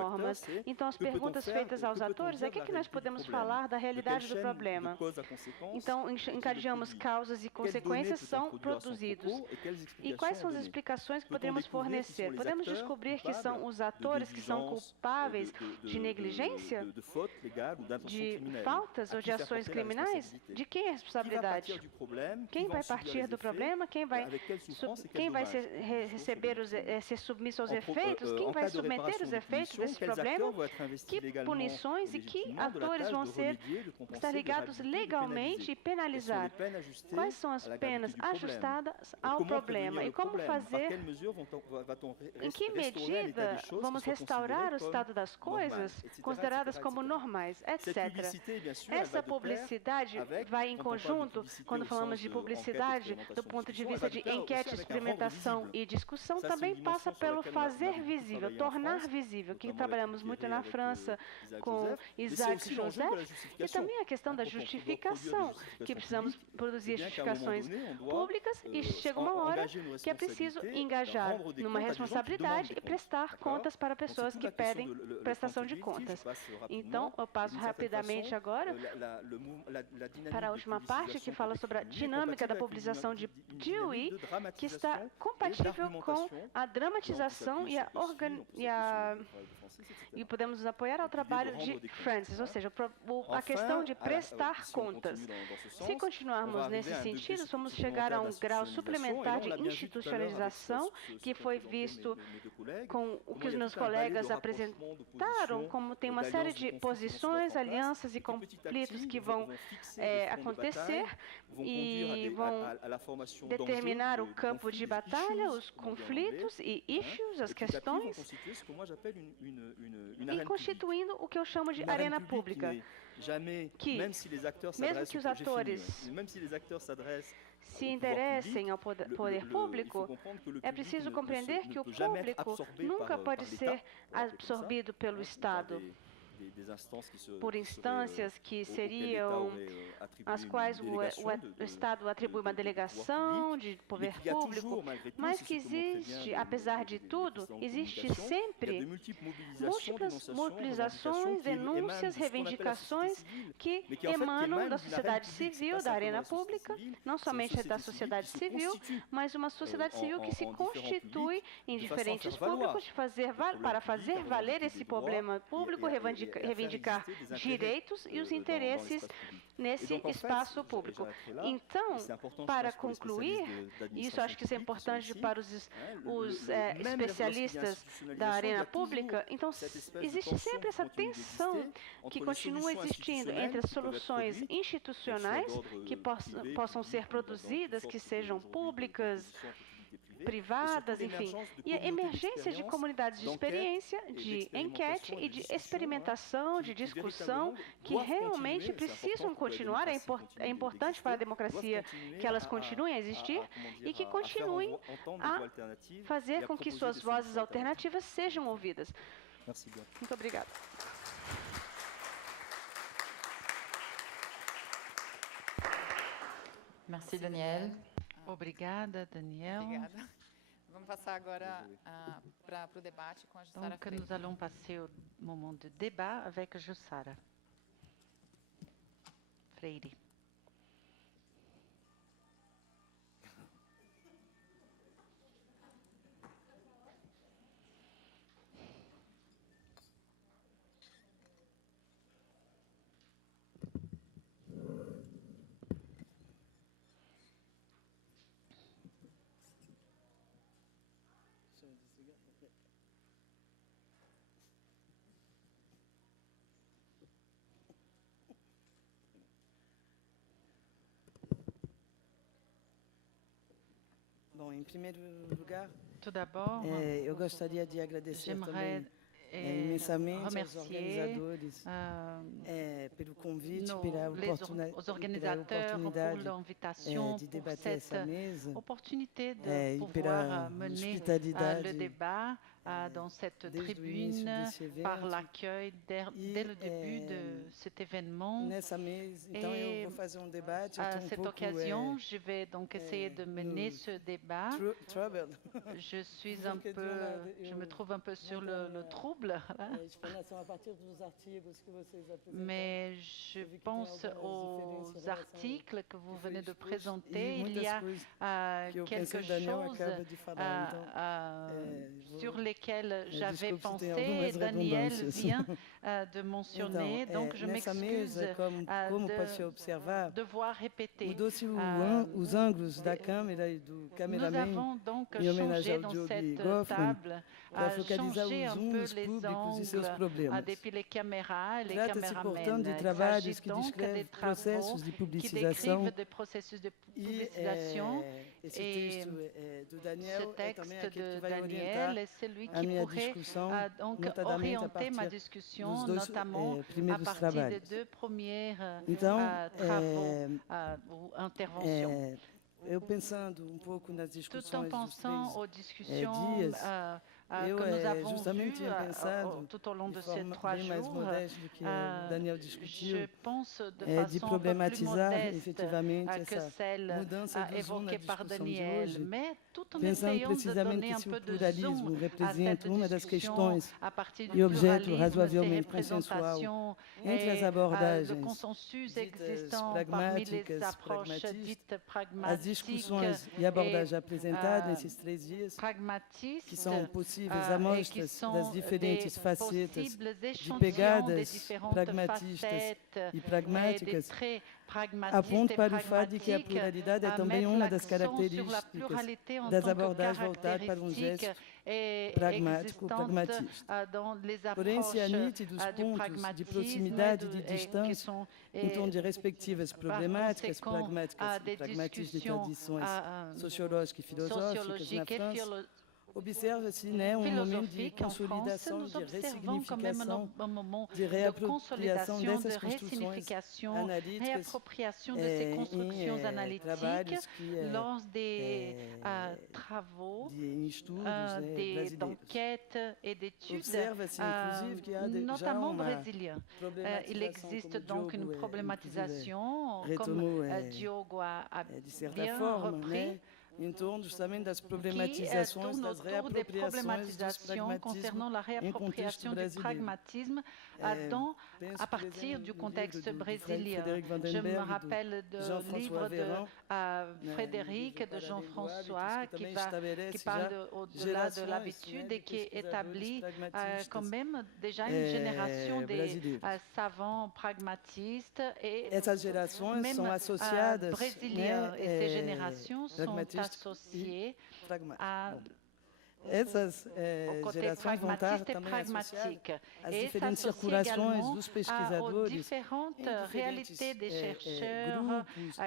normas. Então, as perguntas feitas aos atores é o que nós podemos falar da realidade do problema. Então, encadeamos causas e consequências são produzidos. E quais são as explicações que podemos fornecer? Podemos descobrir que são os atores que são culpáveis de negligência, de faltas ou de ações criminais? De quem é a responsabilidade? Quem vai partir do problema? Quem vai ser submisso aos efeitos? Quem vai submeter os efeitos desse problema? Que punições e que atores vão estar ligados legalmente e penalizar? Quais são as penas ajustadas ao problema? E como fazer? Em que medida vamos restaurar o estado das coisas, consideradas como normais, etc. Essa publicidade vai em conjunto, quando falamos de publicidade, do ponto de vista de enquete, experimentação e discussão, também passa pelo fazer visível, tornar visível, que trabalhamos muito na França com Isaac Joseph, e também a questão da justificação, que precisamos produzir justificações públicas e chega uma hora que é preciso engajar numa responsabilidade e prestar contas para pessoas que pedem prestação de contas. Então, eu passo rapidamente agora para a última parte, que fala sobre a dinâmica da publicação de Dewey, que está compatível com a dramatização e podemos apoiar ao trabalho de Francis, ou seja, a questão de prestar contas. Se continuarmos nesse sentido, vamos chegar a um grau suplementar de institucionalização, que foi visto com o que os meus colegas apresentaram, como tem uma série de posições, alianças e conflitos que vão acontecer e vão determinar o campo de batalha, os conflitos e issues, as questões, e constituindo o que eu chamo de arena pública, que, mesmo que os atores se interessem ao poder público, é preciso compreender que o público nunca pode ser absorvido pelo Estado por instâncias que seriam as quais o Estado atribui uma delegação de poder público, mas que existe, apesar de tudo, existe sempre múltiplas mobilizações, denúncias, reivindicações que emanam da sociedade civil, da arena pública, não somente da sociedade civil, mas uma sociedade civil que se constitui em diferentes públicos para fazer valer esse problema público, reivindicar direitos e os interesses nesse espaço público. Então, para concluir, e isso acho que isso é importante para os especialistas da arena pública, então existe sempre essa tensão que continua existindo entre as soluções institucionais que possam ser produzidas, que sejam públicas, privadas, enfim, e a emergência de comunidades de experiência, de enquete e de experimentação, de discussão, que realmente precisam continuar. É importante para a democracia que elas continuem a existir e que continuem a fazer com que suas vozes alternativas sejam ouvidas. Muito obrigada. Merci, Daniel. Obrigada, Daniel. Obrigada. Vamos passar agora para o debate com a Jussara Freire. Nous allons passer au moment de débat avec Jussara Freire. Bom, em primeiro lugar, Tout d'abord, eu gostaria de agradecer também imensamente aos organizadores pelo convite, pela oportunidade de debater essa mesa opportunité de pouvoir mener le débat dans cette tribune, par l'accueil dès le début de cet événement. Et à cette occasion, je vais donc essayer de mener ce débat. Je me trouve un peu sur le trouble, mais je pense aux articles que vous venez de présenter. Il y a quelque chose sur lesquels j'avais pensé et Daniel vient de mentionner, donc je m'excuse de devoir répéter. Nous avons donc changé dans cette table, changé un peu les angles depuis les caméras et les caméramens. Il s'agit donc des travaux qui décrivent des processus de publicisation et ce texte de Daniel est celui qui pourrait donc orienter ma discussion, notamment à partir des deux premiers travaux ou interventions. Tout en pensant aux discussions que nous avons vues tout au long de ces 3 jours, je pense de façon un peu plus modeste que celle évoquée par Daniel, mais tout en essayant de donner un peu de zoom à cette discussion à partir du pluralisme, ces représentations et le consensus existant parmi les approches dites pragmatistes as amostras das diferentes facetas de pegadas pragmatistas e pragmáticas apontam para o fato de que a pluralidade é também uma das características das abordagens voltadas para um gesto pragmático pragmatista. Porém, se há nítidos pontos de proximidade e de distância em torno de respectivas problemáticas pragmáticas e pragmatistas de tradições sociológicas e filosóficas na França, observa-se um momento de consolidação, de ressignificação, de reapropriação dessas construções analíticas trabalhos lors des travaux, d'enquêtes et d'études, notamment brésiliens. Il existe donc une problématisation, comme Diogo a bien repris, em torno justamente das problematizações, das reapropriações dos pragmatismes concernant la réappropriation du pragmatisme à partir du contexte brésilien. Je me rappelle du livre de Frédéric, de Jean-François, qui parle au-delà de l'habitude et qui établit quand même déjà une génération des savants pragmatistes et même brésiliens. Et ces générations sont associées essas gerações vão estar também associadas às diferentes circulações dos pesquisadores, différentes réalités des chercheurs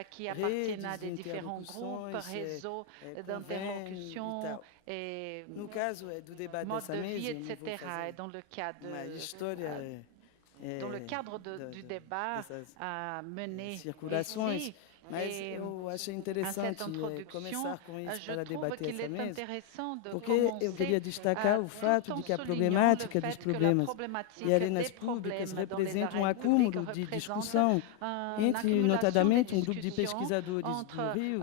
qui appartiennent à des différents groupes, réseaux d'interlocution et no caso do debate mode de vie, etc. Et dans le cadre du débat mené ici, mas eu achei interessante começar com isso para debater essa mesa, porque eu queria destacar o fato de que a problemática dos problemas e arenas públicas representa um acúmulo de discussão entre, notadamente, um grupo de pesquisadores do Rio,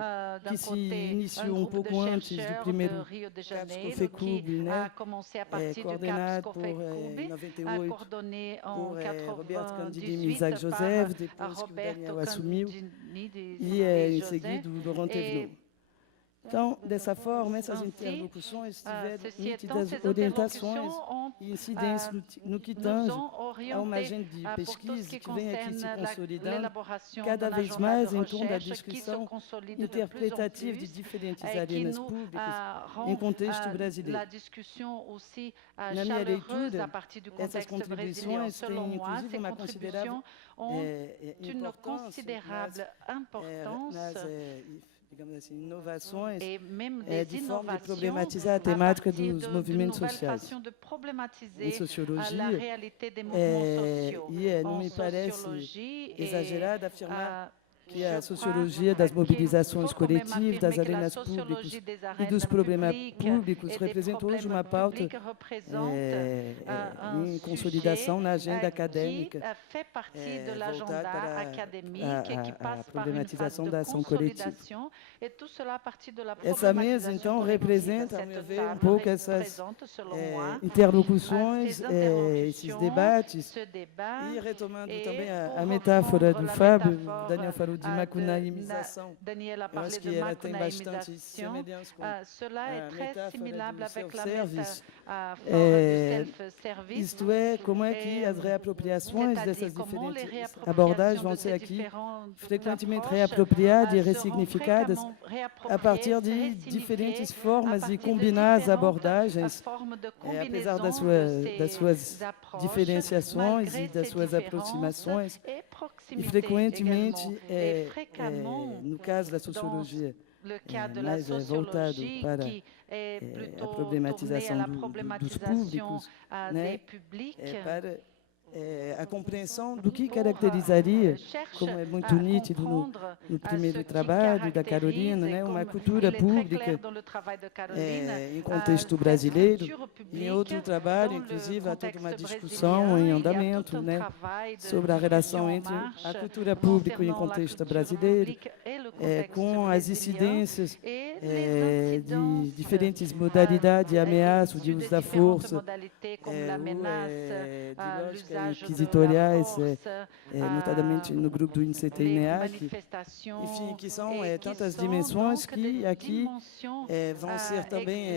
que se iniciou um pouco antes do primeiro CAPS COFECUB, coordenado por, em 98, por Roberto Candide e Isaac Joseph, depois que o Daniel assumiu, e em seguida o Laurent Thévenot. Então, dessa forma, essas interlocuções tiveram nítidas orientações e incidências no que tange a uma agenda de pesquisa que vem aqui se consolidando cada vez mais em torno da discussão interpretativa de diferentes arenas públicas em contexto brasileiro. Na minha leitura, essas contribuições têm, inclusive, uma considerável importância nas digamos assim, inovações de forma de problematizar a temática dos movimentos sociais em sociologia. E não me parece exagerado afirmar que é a sociologia das mobilizações coletivas, das arenas públicas e dos problemas públicos representa hoje uma pauta em consolidação na agenda acadêmica, voltada para a problematização da ação coletiva. Essa mesa, então, representa, a meu ver, um pouco essas interlocuções, esses debates, e retomando também a metáfora do Fábio, Daniel falou de macunaimização. Eu acho que ela tem bastante semelhança com a metáfora do self-service. Isto é, como é que as reapropriações dessas diferentes abordagens vão ser aqui frequentemente reapropriadas e ressignificadas a partir de diferentes formas de combinar as abordagens, apesar das suas diferenciações e das suas aproximações, e frequentemente, no caso da sociologia, mais voltado para a problematização dos públicos, né, para a compreensão do que caracterizaria, como é muito nítido no primeiro trabalho da Carolina, né, uma cultura pública em contexto brasileiro. E em outro trabalho, inclusive, há toda uma discussão em andamento, né, sobre a relação entre a cultura pública em contexto brasileiro, com as incidências de diferentes modalidades de ameaça, de uso da força, de lógica inquisitoriais, notadamente no grupo do INCT-INEAC, enfim, que são tantas dimensões que aqui vão ser também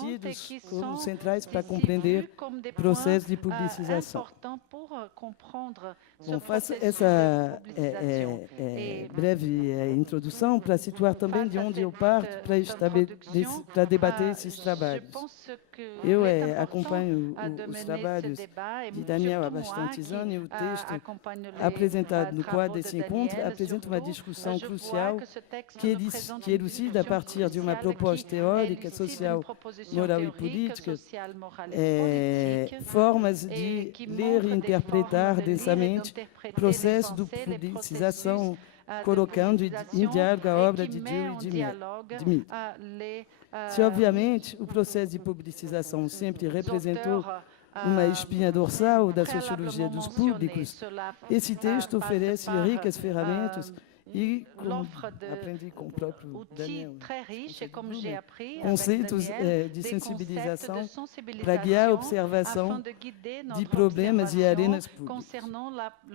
tidos como centrais para compreender o processo de publicização. Bom, faço essa breve introdução para situar também de onde eu parto para debater esses trabalhos. Eu acompanho os trabalhos de Daniel há bastantes anos e o texto apresentado no quadro desse encontro apresenta uma discussão crucial que elucida a partir de uma proposta teórica, social, moral e política, formas de ler e interpretar densamente o processo de publicização, colocando em diálogo a obra de Dewey e de Mead. Se, obviamente, o processo de publicização sempre representou uma espinha dorsal da sociologia dos públicos, esse texto oferece ricas ferramentas e, como aprendi com o próprio Daniel, conceitos de sensibilização para guiar a observação de problemas e arenas públicas.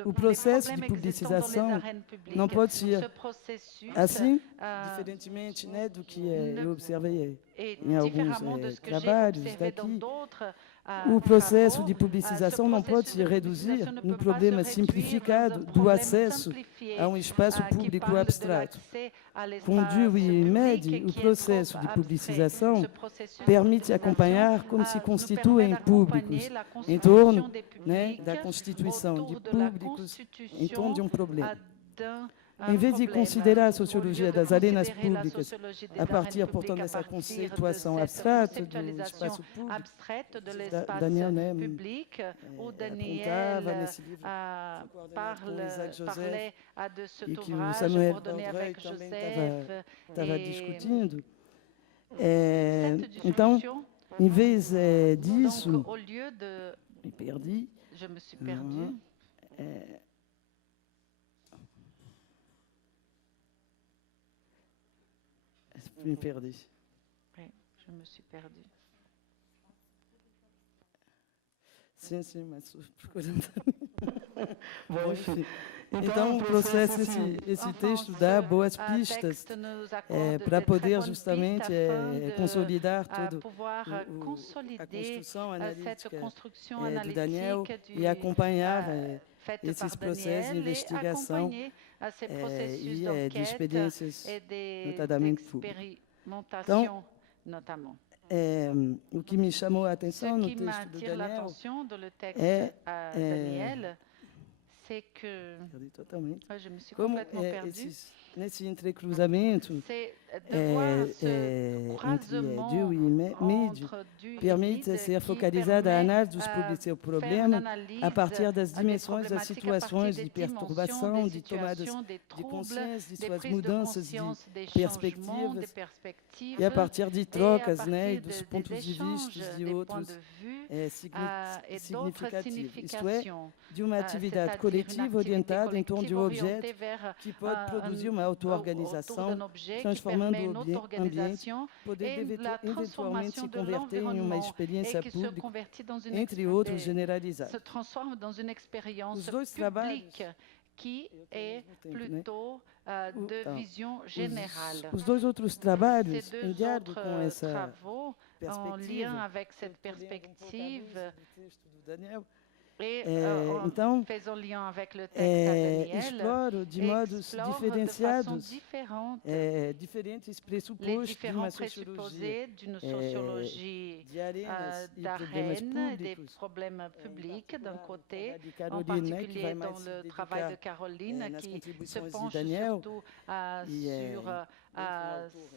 O processo de publicização não pode ser assim, diferentemente, né, do que eu observei em alguns trabalhos daqui. O processo de publicização não pode se reduzir no problema simplificado do acesso a um espaço público abstrato. Com Dewey e Mead, o processo de publicização permite acompanhar como se constituem públicos em torno, né, da constituição de públicos em torno de um problema. Em vez de considerar a sociologia das arenas públicas a partir, portanto, dessa conceituação abstrata do espaço público, Daniel apontava nesse livro com Isaac Joseph e que o Samuel Baldrey também estava discutindo. Então, em vez disso, me perdi. Me perdi. Je me suis perdue. Sim, mas procurando. Bom, enfim. Então, o processo, esse texto dá boas pistas para poder justamente consolidar toda a construção analítica de Daniel e acompanhar esses processos de investigação e de experiências notadamente públicas. Então, o que me chamou a atenção no texto do Daniel c'est que totalmente. Je me suis complètement perdue. nesse entrecruzamento entre DIU e mídia, permite ser focalizada a análise dos seus problemas a partir das dimensões das situações de perturbação, de tomadas de consciência, de suas mudanças de perspectivas, e a partir de trocas, né, e dos pontos de vista de outros significativos, isto é, de uma atividade coletiva orientada em torno de um objeto que pode produzir uma auto-organização, transformando o ambiente, poder eventualmente se converter em uma experiência pública, entre outros generalizados. Os dois trabalhos que é plutôt de vision générale. Os dois outros trabalhos, em diálogo com essa en lien avec cette perspective, então, faisant lien avec le texte exploro de modos diferenciados diferentes pressupostos de uma sociologia d'arène, des problèmes publics d'un côté, en particulier dans le travail de Caroline, qui se penche surtout sur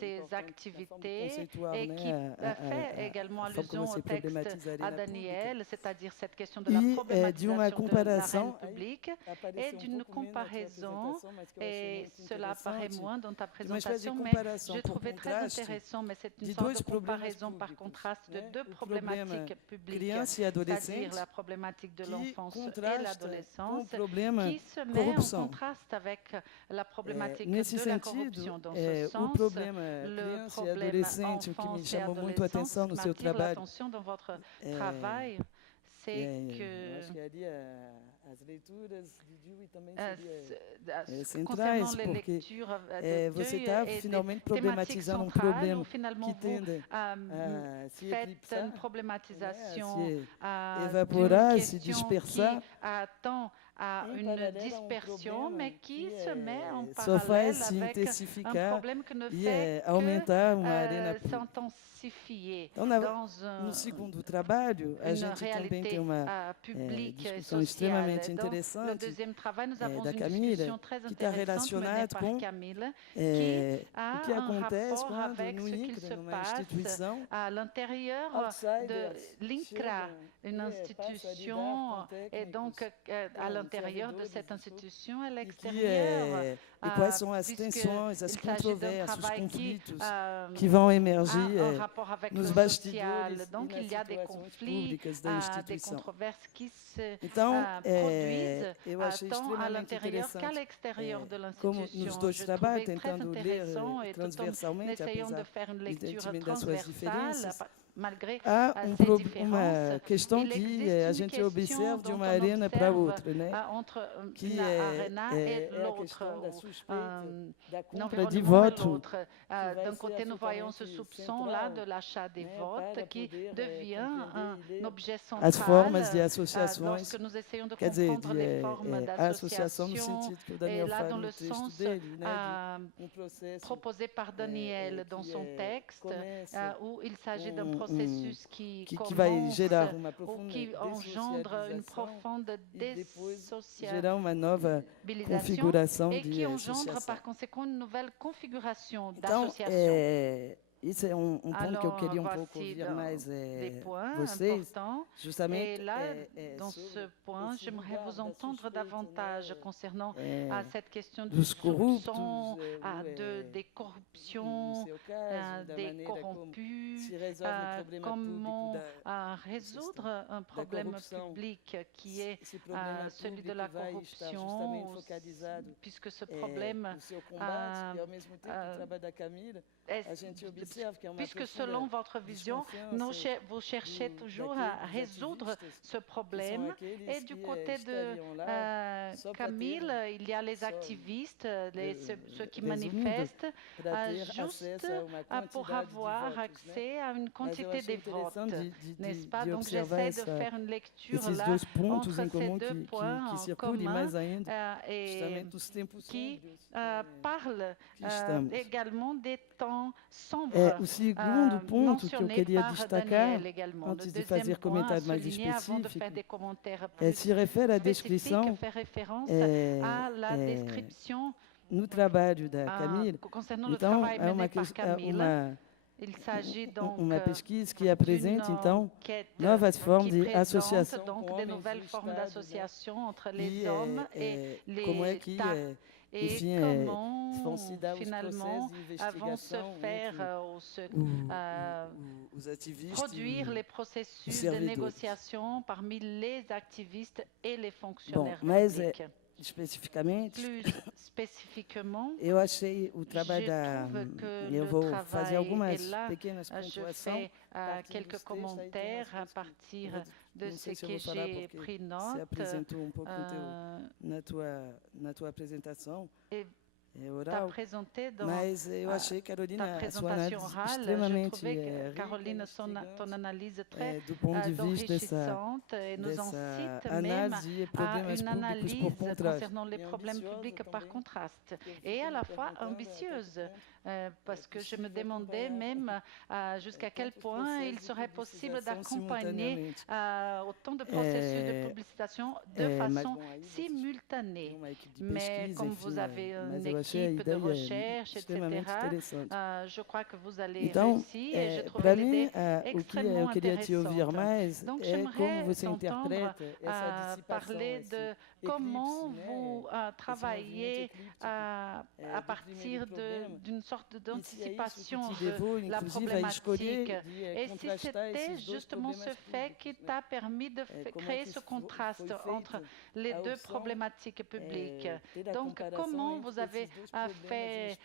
ces activités et qui fait également allusion au texte à Daniel, c'est-à-dire cette question de la problématisation de l'arène publique et d'une comparaison, et cela apparaît moins dans ta présentation, mais je trouvais très intéressant, mais c'est une sorte de comparaison par contraste de deux problématiques publiques, c'est-à-dire la problématique de l'enfance et l'adolescence, qui se met en contraste avec la problématique de la corruption. Dans ce sens, o problema criança e adolescente, o que me chamou muito a atenção no seu trabalho, dans votre travail, c'est que acho que ali as leituras de Dewey também seriam centrais, porque você está finalmente problematizando problema que tende a se eclipsar, se evaporar, se dispersar, à une dispersion, mais qui se met en parallèle avec un problème que ne fait que s'intensifier dans no segundo trabalho, a gente também tem uma discussão extremamente interessante da Camila, que está relacionada com o que acontece quando no INCRA, numa instituição, à l'intérieur de l'INCRA, une institution, et donc à l'intérieur de cette institution, à l'extérieur. E quais são as tensões, as controvérsias, os conflitos que vão emergir nos bastidores donc, il y a des conflits, des controverses qui se produisent tant à l'intérieur qu'à l'extérieur de l'institution. Je trouvais très intéressant et tout en essayant de faire une lecture transversale, malgré uma questão que a gente observa de uma arena para outra, né? Que é a questão da suspeita da compra de voto. D'un côté, nous voyons ce soupçon-là de l'achat des votes qui devient un objet central as formas de associações, lorsque nous essayons de comprendre les formes d'association, et là dans le sens proposé par Daniel dans son texte, où il s'agit d'un processus qui commence ou qui engendre une profonde désocialisation et qui engendre par conséquent une nouvelle configuration d'association. Isso é ponto que eu queria pouco ouvir mais vocês, justamente. Et là, dans ce point, j'aimerais vous entendre davantage concernant cette question du soupçon, des corruptions, des corrompus, comment résoudre un problème public qui est celui de la corruption, puisque ce problème puisque selon votre vision, vous cherchez toujours à résoudre ce problème. Et du côté de Camille, il y a les activistes, ceux qui manifestent, juste pour avoir accès à une quantité de votes, n'est-ce pas? Donc j'essaie de faire une lecture là entre ces deux points en commun et qui parlent également des temps sombres. O segundo ponto que eu queria destacar, antes de fazer comentários mais específicos, se refere à descrição no trabalho da Camila, então il s'agit donc uma pesquisa que apresenta então novas formas de associação donc de nouvelles formes d'association entre les hommes et les como é que enfim, vão se dar finalement vont se faire os ativistes, produire les processus de négociation parmi les activistes et les fonctionnaires publics. Especificamente, eu achei o trabalho da... Eu vou fazer algumas pequenas pontuações. Quelques commentaires à partir de ce que j'ai pris note. Você apresentou pouco na tua apresentação. Oral, mas eu achei, Carolina, a sua análise extremamente Caroline, ton analyse très do ponto de vista dessa análise de problemas públicos por contraste. Concernant les problèmes publics par contraste, et à la fois ambitieuse, parce que je me demandais même jusqu'à quel point il serait possible d'accompagner autant de processus de publication de façon simultanée. Mais comme vous avez une équipe de recherche, etc., je crois que vous allez réussir et je trouve l'idée extrêmement intéressante. Donc j'aimerais t'entendre parler de comment vous travaillez à partir d'une sorte d'anticipation de la problématique. Et si c'était justement ce fait qui t'a permis de créer ce contraste entre les deux problématiques publiques. Donc, comment vous avez fait,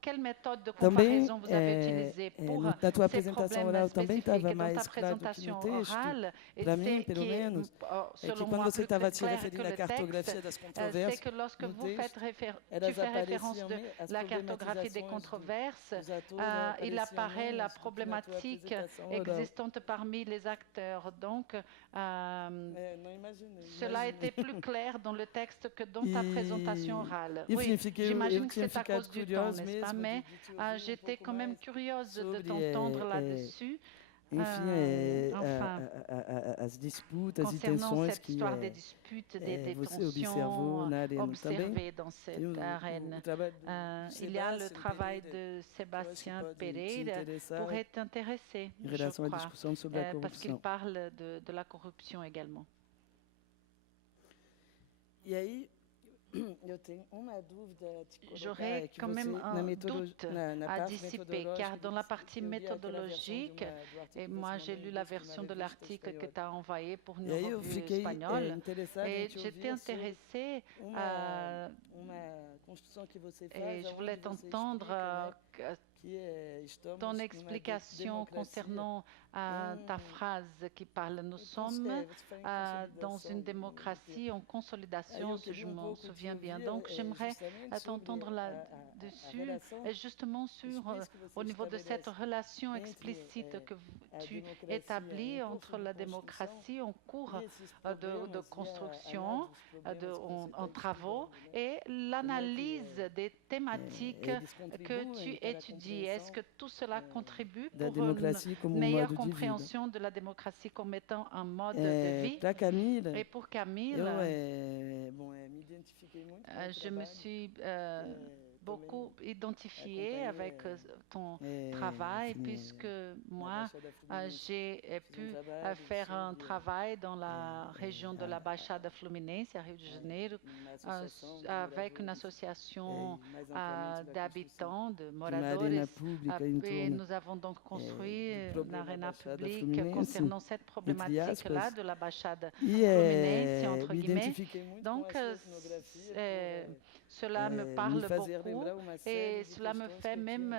quelle méthode de comparaison vous avez utilisée pour ces problèmes spécifiques? Et dans ta présentation orale, et c'est qui, selon moi, plus clair que le texte, c'est que lorsque tu fais référence de la cartographie des controverses, il apparaît la problématique existante parmi les acteurs. Donc, cela était plus clair dans le texte que dans ta présentation orale. Oui, j'imagine que c'est à cause du temps, n'est-ce pas? Mais j'étais quand même curieuse de t'entendre là-dessus. Enfim, as disputas e tensões que você observou na arena também. Dans cette arène. Il y a le travail de Sébastien Pereira pourrait t'intéresser, je crois, parce qu'il parle de la corruption également. E aí, j'aurais quand même un doute à dissiper, car dans la partie méthodologique, et moi j'ai lu la version de l'article que tu as envoyé pour une revue espagnole, et j'étais intéressée et je voulais t'entendre ton explication concernant ta phrase qui parle « Nous sommes dans une démocratie en consolidation », si je m'en souviens bien. Donc, j'aimerais t'entendre là-dessus, justement au niveau de cette relation explicite que tu établis entre la démocratie en cours de construction, en travaux, et l'analyse des thématiques que tu étudies. Est-ce que tout cela contribue pour une meilleure compréhension de la démocratie comme étant un mode de vie? Et pour Camille, je me suis beaucoup identifiée avec ton travail, puisque moi, j'ai pu faire un travail dans la région de la Baixada Fluminense, à Rio de Janeiro, avec une association d'habitants, de moradores, et nous avons donc construit une aréna publique concernant cette problématique-là de la Baixada Fluminense, entre guillemets. Donc, cela me parle beaucoup et cela me fait même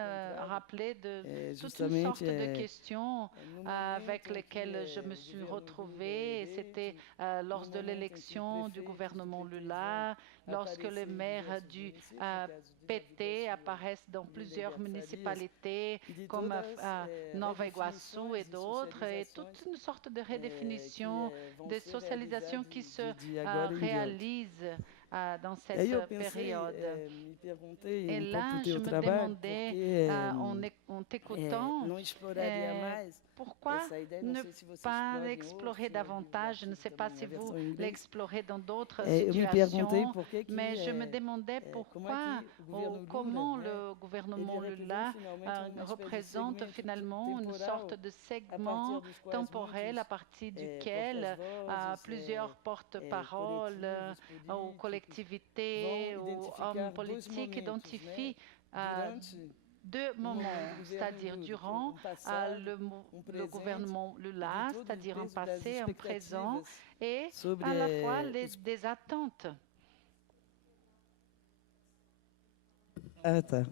rappeler de toute une sorte de questions avec lesquelles je me suis retrouvée. C'était lors de l'élection du gouvernement Lula, lorsque les maires du PT apparaissent dans plusieurs municipalités comme Nova Iguaçu et d'autres, et toute une sorte de redéfinition, de socialisation qui se réalise dans cette période. Et là, je me demandais, en t'écoutant, pourquoi ne pas explorer davantage? Je ne sais pas si vous l'explorez dans d'autres situations, mais je me demandais pourquoi ou comment le gouvernement Lula représente finalement une sorte de segment temporel à partir duquel plusieurs porte-paroles ou collectivités ou hommes politiques identifient deux moments, c'est-à-dire durant le gouvernement Lula, c'est-à-dire un passé, un présent, et à la fois des attentes. Ah, tá.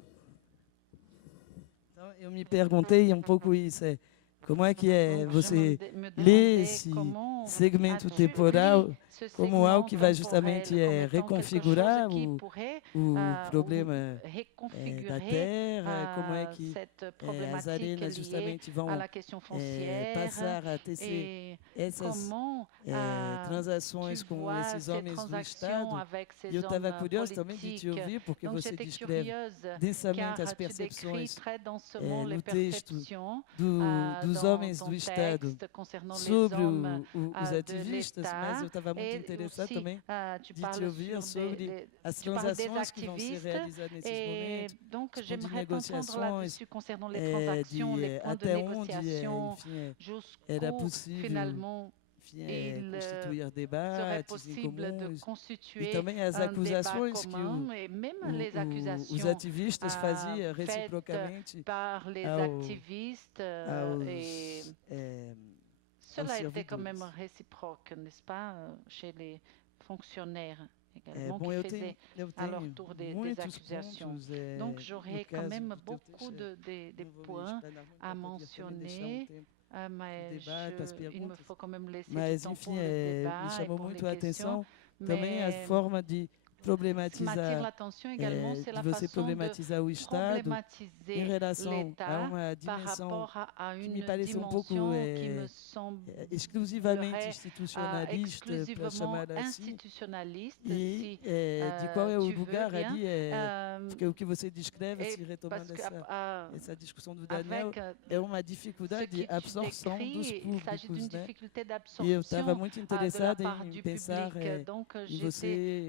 Então, eu me perguntei pouco isso, como é que você lê esse segmento temporal como algo que vai justamente reconfigurar o problema da terra, como é que as arenas justamente vão passar a tecer essas transações com esses homens do Estado. E eu estava curioso também de te ouvir, porque você descreve densamente as percepções no texto dos homens do Estado sobre os ativistas, mas eu estava muito interessado também de te ouvir sobre as transações que vão ser realizadas nesses momentos, de negociações, de até onde era possível constituir debates em comuns, e também as acusações que os ativistas faziam reciprocamente Cela était quand même réciproque, n'est-ce pas, chez les fonctionnaires également qui faisaient à leur tour des accusations. Donc j'aurais quand même beaucoup de points à mentionner, mais il me faut quand même laisser du temps pour le débat me chamou et pour muito les a atenção questions. Também a forma de problematizar, de você problematizar o Estado em relação a uma dimensão que me pareceu pouco exclusivamente institucionalista, para chamar assim, e de qual é o lugar ali, porque o que você descreve, se retomando essa discussão do Daniel, é uma dificuldade de absorção dos públicos, né? E eu estava muito interessado em pensar em você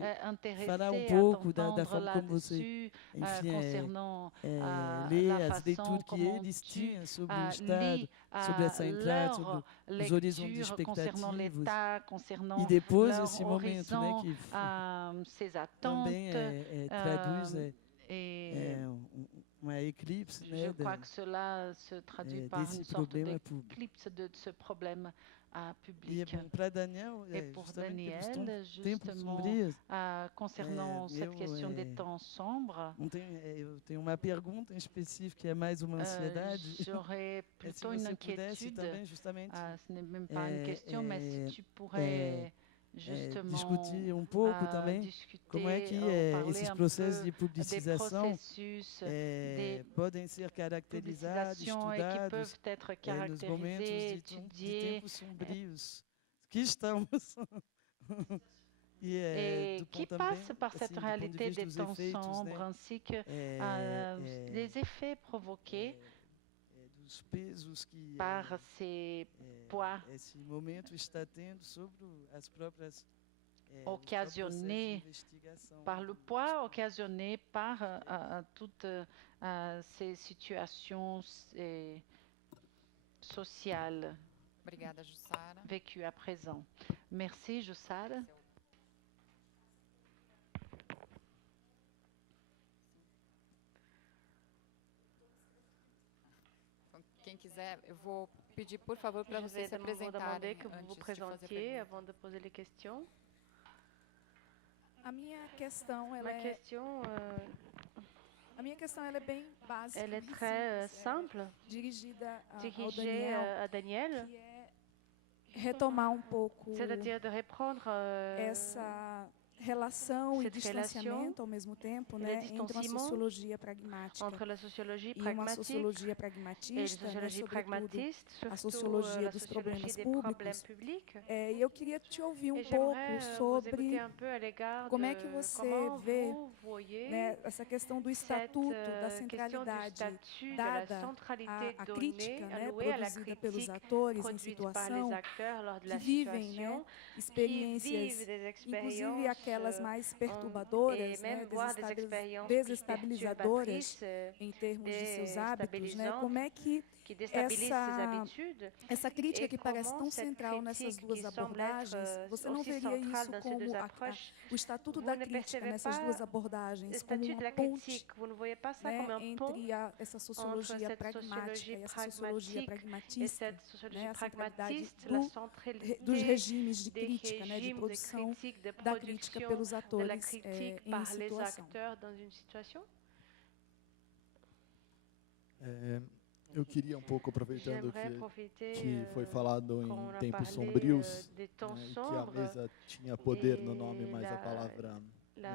falar pouco da forma como você, enfim, lê as leituras que eles tinham sobre o Estado, sobre essa entrada, sobre os horizontes expectativos, e depois esse momento, né, que também traduz uma eclipse, né, Je crois que cela se traduit par une sorte d'éclipse de ce problème public. Et pour Daniel, justement, concernant cette question des temps sombres, eu tenho uma pergunta específica que é mais uma ansiedade. J'aurais plutôt une inquiétude. Ce n'est même pas une question, mais si tu pourrais justement discutir pouco também como é que esses processos de publicização podem ser caracterizados, estudados nos momentos de tempos sombrios que estamos. Et qui passe par cette réalité des temps sombres, ainsi que les effets provoqués par ces poids occasionnés par le poids occasionné par toutes ces situations sociales vécues à présent. Merci, Jussara. Quem quiser, eu vou pedir, por favor, para vocês se apresentarem que vous vous présentiez avant de poser les questions. A minha questão, ela é bem básica. Elle est très simple. Dirigida à Daniel. Que é retomar pouco c'est-à-dire de reprendre essa relação e distanciamento ao mesmo tempo, né, entre uma sociologia pragmática e uma sociologia pragmatista, né, sobretudo a sociologia dos problemas públicos. E eu queria te ouvir um pouco sobre como é que você vê, né, essa questão do estatuto da centralidade dada à crítica, né, produzida pelos atores em situação que vivem, né, experiências, inclusive aquelas mais perturbadoras, né, desestabilizadoras em termos de seus hábitos, né, como é que essa crítica que parece tão central nessas duas abordagens, você não veria isso como o estatuto da crítica nessas duas abordagens como uma ponte, né, entre essa sociologia pragmática e essa sociologia pragmatista, né, a centralidade dos regimes de crítica, né, de produção da crítica pelos atores em situação? Eu queria um pouco, aproveitando que foi falado em tempos sombrios, né, e que a mesa tinha poder no nome, mas a palavra